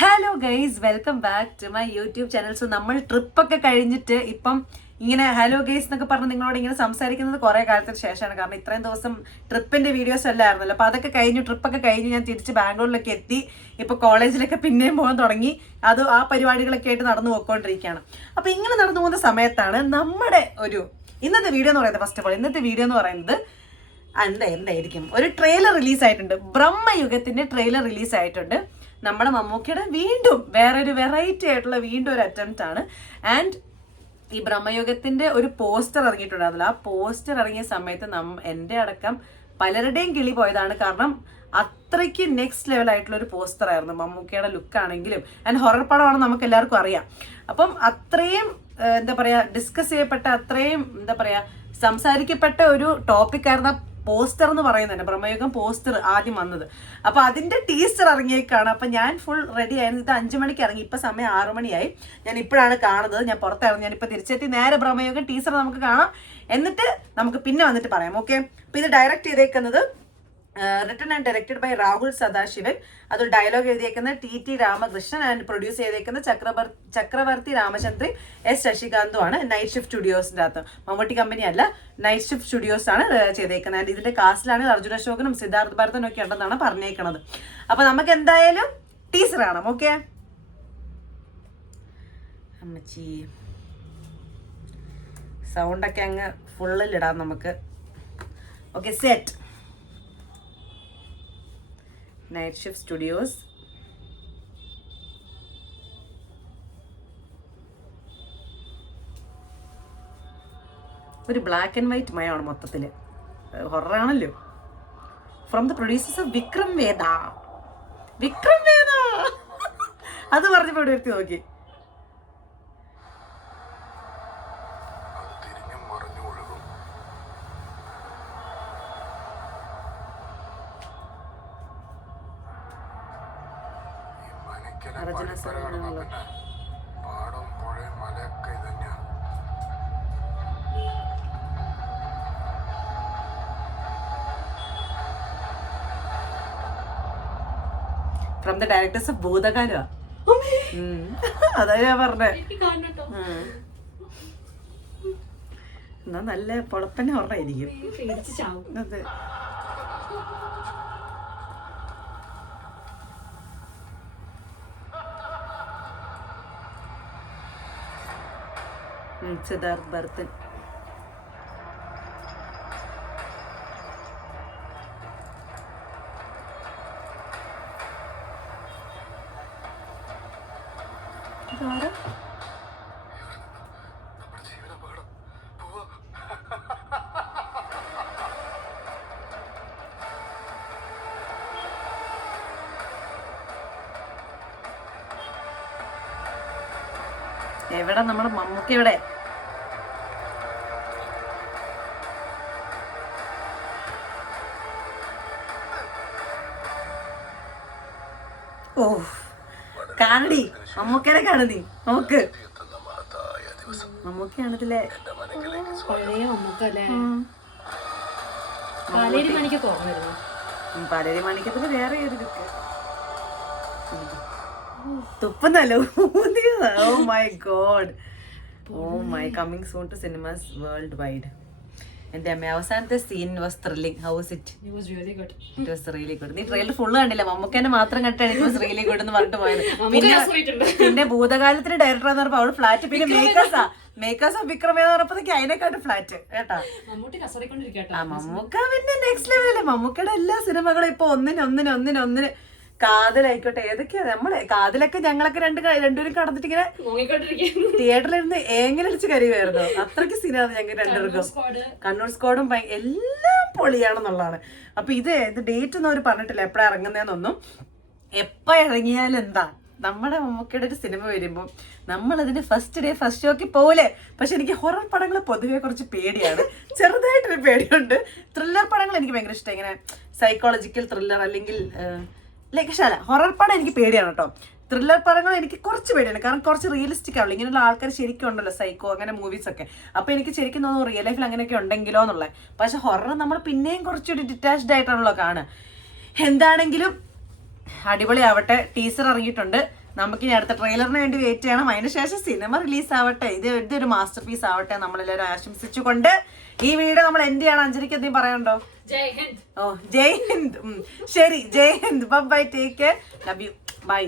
Hello guys, welcome back to my YouTube channel. So നമ്മൾ ട്രിപ്പൊക്കെ കഴിഞ്ഞിട്ട് ഇപ്പം ഇങ്ങനെ ഹലോ ഗൈസ് എന്നൊക്കെ പറഞ്ഞ് നിങ്ങളോട് ഇങ്ങനെ സംസാരിക്കുന്നത് കുറേ കാലത്തിന് ശേഷമാണ്. കാരണം ഇത്രയും ദിവസം ട്രിപ്പിന്റെ വീഡിയോസ് അല്ലായിരുന്നല്ലോ. അപ്പോൾ അതൊക്കെ കഴിഞ്ഞു, ട്രിപ്പൊക്കെ കഴിഞ്ഞ് ഞാൻ തിരിച്ച് ബാംഗ്ലൂരിലൊക്കെ എത്തി. ഇപ്പോൾ കോളേജിലൊക്കെ പിന്നെയും പോകാൻ തുടങ്ങി. അത് ആ പരിപാടികളൊക്കെ ആയിട്ട് നടന്നു പോയിക്കൊണ്ടിരിക്കുകയാണ്. അപ്പോൾ ഇങ്ങനെ നടന്നു പോകുന്ന സമയത്താണ് നമ്മുടെ ഇന്നത്തെ വീഡിയോ എന്ന് പറയുന്നത്. ഫസ്റ്റ് ഓഫ് ഓൾ ഇന്നത്തെ വീഡിയോ എന്ന് പറയുന്നത് എന്തായിരിക്കും, ഒരു ട്രെയിലർ റിലീസായിട്ടുണ്ട്. ബ്രഹ്മയുഗത്തിന്റെ ട്രെയിലർ റിലീസായിട്ടുണ്ട്. നമ്മുടെ മമ്മൂക്കയുടെ വീണ്ടും വേറൊരു വെറൈറ്റി ആയിട്ടുള്ള വീണ്ടും ഒരു അറ്റംപ്റ്റ് ആണ്. ആൻഡ് ഈ ബ്രഹ്മയുഗത്തിന്റെ ഒരു പോസ്റ്റർ ഇറങ്ങിയിട്ടുണ്ടായിരുന്നില്ല. ആ പോസ്റ്റർ ഇറങ്ങിയ സമയത്ത് എൻ്റെ അടക്കം പലരുടെയും കിളി പോയതാണ്. കാരണം അത്രയ്ക്ക് നെക്സ്റ്റ് ലെവൽ ആയിട്ടുള്ള ഒരു പോസ്റ്റർ ആയിരുന്നു. മമ്മൂക്കയുടെ ലുക്കാണെങ്കിലും ആൻഡ് ഹൊറർ പടമാണെന്ന് നമുക്ക് എല്ലാവർക്കും അറിയാം. അപ്പം അത്രയും എന്താ പറയാ ഡിസ്കസ് ചെയ്യപ്പെട്ട, അത്രയും എന്താ പറയാ സംസാരിക്കപ്പെട്ട ഒരു ടോപ്പിക് ആയിരുന്നു പോസ്റ്റർ എന്ന് പറയുന്നത്. ബ്രഹ്മയുഗം പോസ്റ്റർ ആദ്യം വന്നത്. അപ്പൊ അതിന്റെ ടീസർ ഇറങ്ങിയേക്കാണ്. അപ്പൊ ഞാൻ ഫുൾ റെഡി ആയിരുന്നു. ഇത് 5 മണിക്ക് ഇറങ്ങി, ഇപ്പൊ സമയം 6 മണിയായി. ഞാൻ ഇപ്പോഴാണ് കാണുന്നത്. ഞാൻ പുറത്തായിരുന്നു, ഞാൻ ഇപ്പൊ തിരിച്ചെത്തി. നേരെ ബ്രഹ്മയുഗം ടീസർ നമുക്ക് കാണാം, എന്നിട്ട് നമുക്ക് പിന്നെ വന്നിട്ട് പറയാം. ഓക്കെ. അപ്പൊ ഇത് ഡയറക്റ്റ് ചെയ്തേക്കുന്നത് written and directed by Rahul Sadasivan. അത് ഡയലോഗ് എഴുതിയേക്കുന്നത് ടി രാമകൃഷ്ണൻ ആൻഡ് പ്രൊഡ്യൂസ് ചെയ്തേക്കുന്നത് ചക്രവർത്തി രാമചന്ദ്രൻ എസ് ശശികാന്തും ആണ്. നൈറ്റ് ഷിഫ്റ്റ് സ്റ്റുഡിയോസിന്റെ അകത്ത്, മമ്മൂട്ടി കമ്പനി അല്ല, നൈറ്റ് ഷിഫ്റ്റ് സ്റ്റുഡിയോസ് ആണ് ചെയ്തേക്കുന്നത്. ആൻഡ് ഇതിന്റെ കാസ്റ്റിലാണ് അർജുന അശോകനും സിദ്ധാർത്ഥ് ഭരതനും ഒക്കെ ഉണ്ടെന്നാണ് പറഞ്ഞേക്കുന്നത്. അപ്പൊ നമുക്ക് എന്തായാലും ടീസർ കാണാം. ഓക്കെ അമ്മച്ചി, സൗണ്ടൊക്കെ അങ്ങ് ഫുള്ളിലിടാം നമുക്ക്. Okay, set. Night shift studios. ഒരു ബ്ലാക്ക് ആൻഡ് വൈറ്റ് മയമാണ് മൊത്തത്തില്. ഹൊററാണല്ലോ. From the producers of Vikram Vedha. അത് പറഞ്ഞപ്പോ ഇവിടെ എടുത്ത് നോക്കി. ഫ്രം ദ ഡയറക്ടേഴ്സ് ഓഫ് ഭൂതകാല. അതാ ഞാൻ പറഞ്ഞേ. എന്നാ നല്ല പൊളപ്പന്നെ ഓർമ്മയായിരിക്കും. അതെ. സിദ്ധാർത്ഥ് ഭരതൻ. എവിടെ നമ്മുടെ മമ്മൂക്ക? എവിടെ? ഓ, കാണടി മമ്മൂക്കനെ, കാണുന്നീ നോക്ക്. മമ്മൂക്കയാണിതിലെ പഴയ മമ്മൂക്കല്ലേ. പാലേരി മണിക്ക് തോന്നുന്നു. പാലേരി മണിക്കത്തിന് വേറെ ഒരു ലുക്ക്. തുപ്പുന്നല്ലോ. Oh my God, oh my. Coming soon to cinemas worldwide. എന്റെ അമ്മ, അവസാനത്തെ scene was thrilling. How was it? It was really good. It was really good. നീ ട്രെയിലർ ഫുള്ള് കണ്ടില്ല, മമ്മൂക്കനെ മാത്രം കണ്ടിട്ടാണ് ഇറ്റ് വാസ് റിയലി ഗുഡ് എന്ന് പറഞ്ഞിട്ട് പോയത്. പിന്നെ ഭൂതകാലത്തിന് ഡയറക്ടർ എന്ന് പറഞ്ഞപ്പോ അവള് ഫ്ലാറ്റ്. പിന്നെ മേക്കേഴ്സ് ഓഫ് വിക്രം എന്ന് പറഞ്ഞപ്പോഴത്തേക്ക് അതിനെക്കാട്ട് ഫ്ലാറ്റ് കേട്ടാ. മമ്മൂക്ക പിന്നെ നെക്സ്റ്റ് ലെവലല്ലേ. മമ്മൂക്കയുടെ എല്ലാ സിനിമകളും ഇപ്പൊ ഒന്നിന് കാതലായിക്കോട്ടെ, ഏതൊക്കെയാ നമ്മളെ കാതിലൊക്കെ ഞങ്ങളൊക്കെ രണ്ടുപേരും കടന്നിട്ട് ഇങ്ങനെ തിയേറ്ററിലിരുന്ന് എങ്ങനെ അടിച്ച് കരുവായിരുന്നു. അത്രയ്ക്ക് സിനിമ ഞങ്ങൾ രണ്ടുപേർക്കും. കണ്ണൂർ സ്ക്വാഡും എല്ലാം പൊളിയാണെന്നുള്ളതാണ്. അപ്പൊ ഇത് ഡേറ്റ് ഒന്നും അവർ പറഞ്ഞിട്ടില്ല എപ്പോഴാ ഇറങ്ങുന്നതെന്നൊന്നും. എപ്പ ഇറങ്ങിയാലും എന്താ, നമ്മുടെ മമ്മൂക്കയുടെ ഒരു സിനിമ വരുമ്പോൾ നമ്മളതിന് ഫസ്റ്റ് ഡേ ഫസ്റ്റ് ഷോക്ക് പോലെ. പക്ഷെ എനിക്ക് ഹൊറർ പടങ്ങൾ പൊതുവെ കുറച്ച് പേടിയാണ്, ചെറുതായിട്ടൊരു പേടിയുണ്ട്. ത്രില്ലർ പടങ്ങൾ എനിക്ക് ഭയങ്കര ഇഷ്ടം. ഇങ്ങനെ സൈക്കോളജിക്കൽ ത്രില്ലർ അല്ലെങ്കിൽ ഹൊറർ പടം എനിക്ക് പേടിയാണ് കേട്ടോ. ത്രില്ലർ പടങ്ങൾ എനിക്ക് കുറച്ച് പേടിയാണ്. കാരണം കുറച്ച് റിയലിസ്റ്റിക് ആണല്ലോ. ഇങ്ങനെയുള്ള ആൾക്കാർ ശരിക്കും ഉണ്ടല്ലോ, സൈക്കോ അങ്ങനെ മൂവീസ് ഒക്കെ. അപ്പൊ എനിക്ക് ശരിക്കും തോന്നുന്നു റിയൽ ലൈഫിൽ അങ്ങനെയൊക്കെ ഉണ്ടെങ്കിലോ എന്നുള്ളത്. പക്ഷെ ഹൊറർ നമ്മൾ പിന്നെയും കുറച്ചൊരു ഡിറ്റാച്ച്ഡ് ആയിട്ടാണല്ലോ കാണുക. എന്താണെങ്കിലും അടിപൊളിയാവട്ടെ. ടീസർ ഇറങ്ങിയിട്ടുണ്ട്. നമുക്ക് ഇനി അടുത്ത ട്രെയിലറിന് വേണ്ടി വെയിറ്റ് ചെയ്യണം. അതിനുശേഷം സിനിമ റിലീസ് ആവട്ടെ. ഇതൊരു മാസ്റ്റർ പീസ് ആവട്ടെ നമ്മളെല്ലാവരും ആശംസിച്ചുകൊണ്ട് ഈ വീഡിയോ നമ്മൾ എന്ത് ചെയ്യണം? അഞ്ജലിക്ക് എന്തെങ്കിലും പറയാനുണ്ടോ? ജയ് ഹിന്ദ്. ജയ് ഹിന്ദ്. ശരി, Jai Hind. Bye, take care, love you, by.